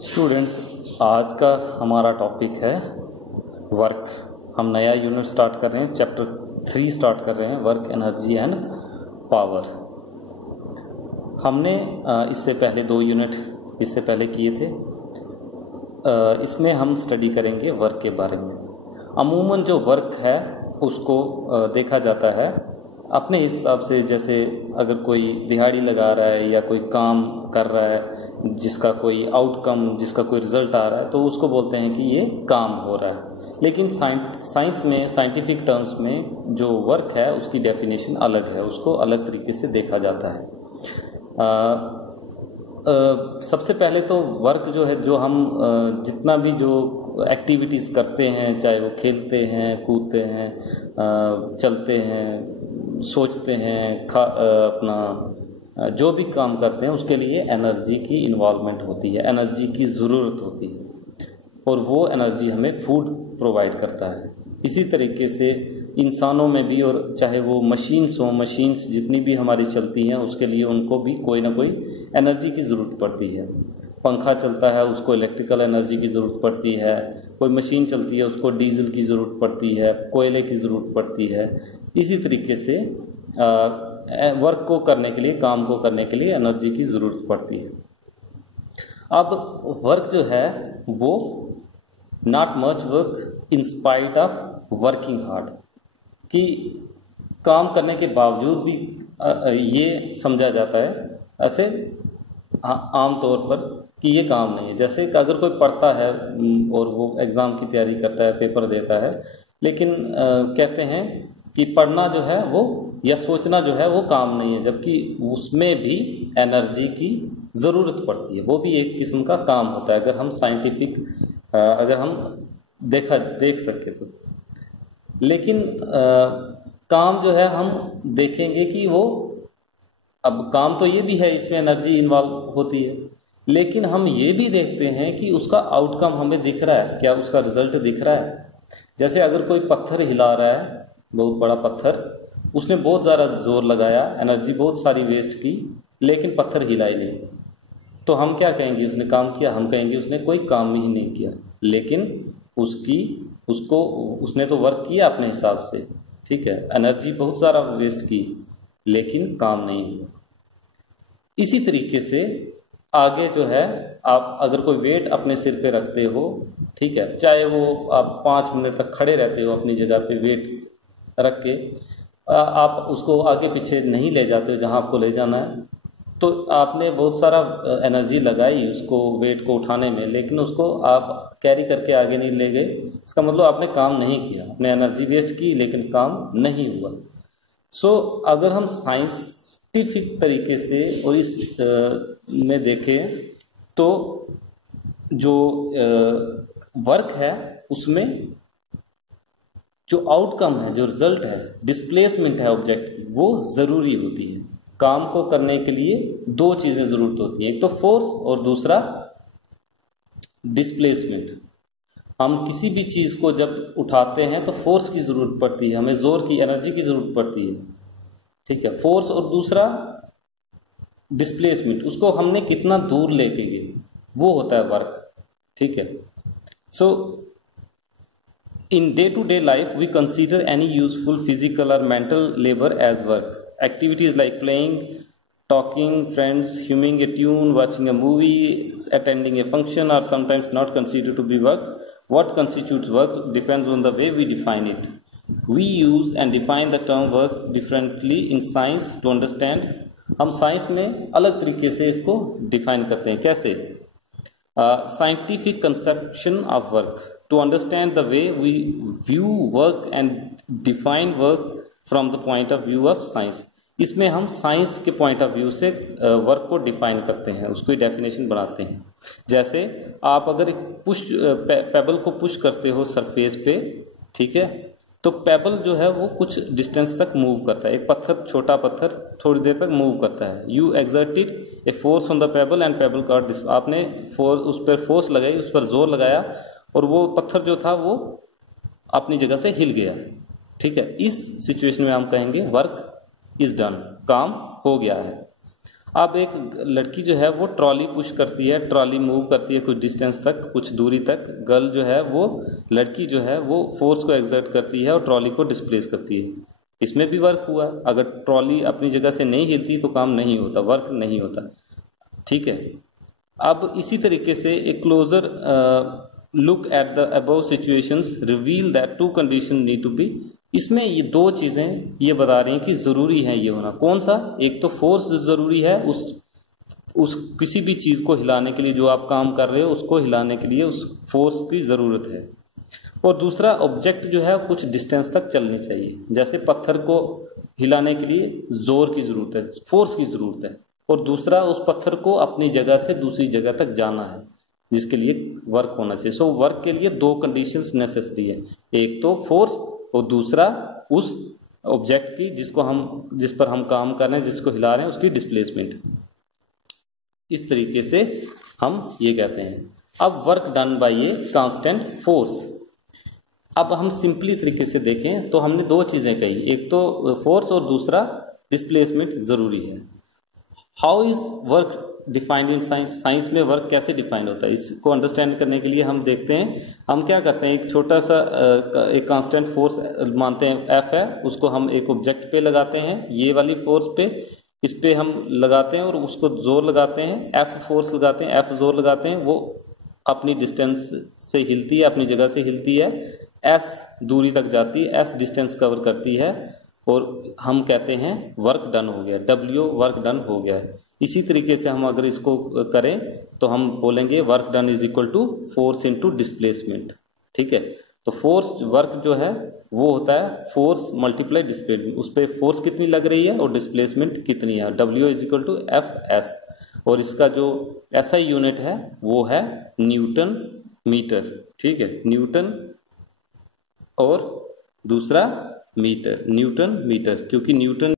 Students, आज का हमारा टॉपिक है वर्क। हम नया यूनिट स्टार्ट कर रहे हैं, चैप्टर 3 स्टार्ट कर रहे हैं, वर्क, एनर्जी एंड पावर। हमने इससे पहले 2 यूनिट इससे पहले किए थे। इसमें हम स्टडी करेंगे वर्क के बारे में। अमूमन जो वर्क है उसको देखा जाता है अपने हिसाब से, जैसे अगर कोई दिहाड़ी लगा रहा है या कोई काम कर रहा है जिसका कोई आउटकम, जिसका कोई रिजल्ट आ रहा है, तो उसको बोलते हैं कि ये काम हो रहा है। लेकिन साइंस में, साइंटिफिक टर्म्स में जो वर्क है उसकी डेफिनेशन अलग है, उसको अलग तरीके से देखा जाता है। सबसे पहले तो वर्क जो है, जो हम जितना भी जो एक्टिविटीज़ करते हैं, चाहे वो खेलते हैं, कूदते हैं, चलते हैं, सोचते हैं, अपना जो भी काम करते हैं, उसके लिए एनर्जी की इन्वॉल्वमेंट होती है, एनर्जी की ज़रूरत होती है, और वो एनर्जी हमें फूड प्रोवाइड करता है। इसी तरीके से इंसानों में भी, और चाहे वो मशीन्स हों, मशीन्स जितनी भी हमारी चलती हैं उसके लिए उनको भी कोई ना कोई एनर्जी की ज़रूरत पड़ती है। पंखा चलता है, उसको इलेक्ट्रिकल एनर्जी की ज़रूरत पड़ती है। कोई मशीन चलती है, उसको डीजल की ज़रूरत पड़ती है, कोयले की ज़रूरत पड़ती है। इसी तरीके से वर्क को करने के लिए, काम को करने के लिए एनर्जी की ज़रूरत पड़ती है। अब वर्क जो है वो not much work in spite of working hard, कि काम करने के बावजूद भी ये समझा जाता है ऐसे आम तौर पर कि ये काम नहीं है। जैसे कि अगर कोई पढ़ता है और वो एग्ज़ाम की तैयारी करता है, पेपर देता है, लेकिन कहते हैं कि पढ़ना जो है वो, या सोचना जो है वो काम नहीं है, जबकि उसमें भी एनर्जी की ज़रूरत पड़ती है। वो भी एक किस्म का काम होता है, अगर हम साइंटिफिक, अगर हम देख सके तो। लेकिन काम जो है हम देखेंगे कि वो, अब काम तो ये भी है, इसमें एनर्जी इन्वॉल्व होती है, लेकिन हम ये भी देखते हैं कि उसका आउटकम हमें दिख रहा है, क्या उसका रिजल्ट दिख रहा है। जैसे अगर कोई पत्थर हिला रहा है, बहुत बड़ा पत्थर, उसने बहुत ज़्यादा जोर लगाया, एनर्जी बहुत सारी वेस्ट की, लेकिन पत्थर हिला ही नहीं, तो हम क्या कहेंगे, उसने काम किया? हम कहेंगे उसने कोई काम ही नहीं किया। लेकिन उसने तो वर्क किया अपने हिसाब से, ठीक है, एनर्जी बहुत सारा वेस्ट की, लेकिन काम नहीं हुआ। इसी तरीके से आगे जो है, आप अगर कोई वेट अपने सिर पे रखते हो, ठीक है, चाहे वो आप 5 मिनट तक खड़े रहते हो अपनी जगह पे वेट रख के, आप उसको आगे पीछे नहीं ले जाते हो जहां आपको ले जाना है, तो आपने बहुत सारा एनर्जी लगाई उसको, वेट को उठाने में, लेकिन उसको आप कैरी करके आगे नहीं ले गए। इसका मतलब आपने काम नहीं किया, आपने एनर्जी वेस्ट की, लेकिन काम नहीं हुआ। सो अगर हम साइंटिफिक तरीके से और इस में देखें तो जो वर्क है उसमें जो आउटकम है, जो रिजल्ट है, डिस्प्लेसमेंट है ऑब्जेक्ट की, वो ज़रूरी होती है। काम को करने के लिए 2 चीज़ें ज़रूरत होती हैं, एक तो फोर्स और दूसरा डिस्प्लेसमेंट। हम किसी भी चीज़ को जब उठाते हैं तो फोर्स की ज़रूरत पड़ती है, हमें जोर की, एनर्जी की ज़रूरत पड़ती है, ठीक है, फोर्स, और दूसरा डिस्प्लेसमेंट, उसको हमने कितना दूर लेके गए, वो होता है वर्क, ठीक है। So in day to day life we consider any useful physical और mental labour as work. Activities like playing, talking, friends, humming a tune, watching a movie, attending a function are sometimes not considered to be work. What constitutes work depends on the way we define it. We use and define the term work differently in science to understand. हम science में अलग तरीके से इसको define करते हैं। कैसे? Scientific conception of work. To understand the way we view work and define work from the point of view of science. इसमें हम साइंस के पॉइंट ऑफ व्यू से वर्क को डिफाइन करते हैं, उसको डेफिनेशन बनाते हैं। जैसे आप अगर पेबल को पुश करते हो सरफेस पे, ठीक है, तो पेबल जो है वो कुछ डिस्टेंस तक मूव करता है। एक पत्थर, छोटा पत्थर थोड़ी देर तक मूव करता है। You exerted a force on the payable and payable got, आपने उस पर फोर्स लगाई, उस पर जोर लगाया, और वो पत्थर जो था वो अपनी जगह से हिल गया, ठीक है। इस सिचुएशन में हम कहेंगे वर्क इज डन, काम हो गया है। अब एक लड़की जो है वो ट्रॉली पुश करती है, ट्रॉली मूव करती है कुछ डिस्टेंस तक, कुछ दूरी तक। गर्ल जो है वो, लड़की जो है वो फोर्स को एक्सर्ट करती है और ट्रॉली को डिस्प्लेस करती है। इसमें भी वर्क हुआ। अगर ट्रॉली अपनी जगह से नहीं हिलती तो काम नहीं होता, वर्क नहीं होता। ठीक है। अब इसी तरीके से एक closer look at the above situations reveal that two condition need to be. इसमें ये दो चीजें ये बता रही हैं कि जरूरी है ये होना। कौन सा? एक तो फोर्स जरूरी है उस किसी भी चीज को हिलाने के लिए, जो आप काम कर रहे हो उसको हिलाने के लिए उस फोर्स की जरूरत है। और दूसरा, ऑब्जेक्ट जो है कुछ डिस्टेंस तक चलनी चाहिए। जैसे पत्थर को हिलाने के लिए जोर की जरूरत है, फोर्स की जरूरत है। और दूसरा, उस पत्थर को अपनी जगह से दूसरी जगह तक जाना है, जिसके लिए वर्क होना चाहिए। सो वर्क के लिए दो कंडीशंस नेसेसरी है, एक तो फोर्स और दूसरा उस ऑब्जेक्ट की जिस पर हम काम कर रहे हैं, जिसको हिला रहे हैं, उसकी डिस्प्लेसमेंट। इस तरीके से हम ये कहते हैं। अब work done by a constant force. अब हम सिंपली तरीके से देखें तो हमने दो चीजें कही, एक तो फोर्स और दूसरा डिस्प्लेसमेंट जरूरी है। How is work defined in science? Science में वर्क कैसे डिफाइंड होता है, इसको अंडरस्टैंड करने के लिए हम देखते हैं हम क्या करते हैं। एक छोटा सा एक कांस्टेंट फोर्स मानते हैं, एफ है, उसको हम एक ऑब्जेक्ट पे लगाते हैं, ये वाली फोर्स पे, इस पे हम लगाते हैं और उसको जोर लगाते हैं, एफ फोर्स लगाते हैं, एफ जोर लगाते हैं। वो अपनी डिस्टेंस से हिलती है, अपनी जगह से हिलती है, एस दूरी तक जाती है, एस डिस्टेंस कवर करती है और हम कहते हैं वर्क डन हो गया, डब्ल्यू वर्क डन हो गया है। इसी तरीके से हम अगर इसको करें तो हम बोलेंगे work done is equal to force into displacement. ठीक है। तो फोर्स वर्क जो है वो होता है फोर्स मल्टीप्लाई डिस्प्लेसमेंट, उस पर फोर्स कितनी लग रही है और डिस्प्लेसमेंट कितनी है, W is equal to F S. और इसका जो एसआई यूनिट है वो है न्यूटन मीटर। ठीक है, न्यूटन और दूसरा मीटर, न्यूटन मीटर, क्योंकि न्यूटन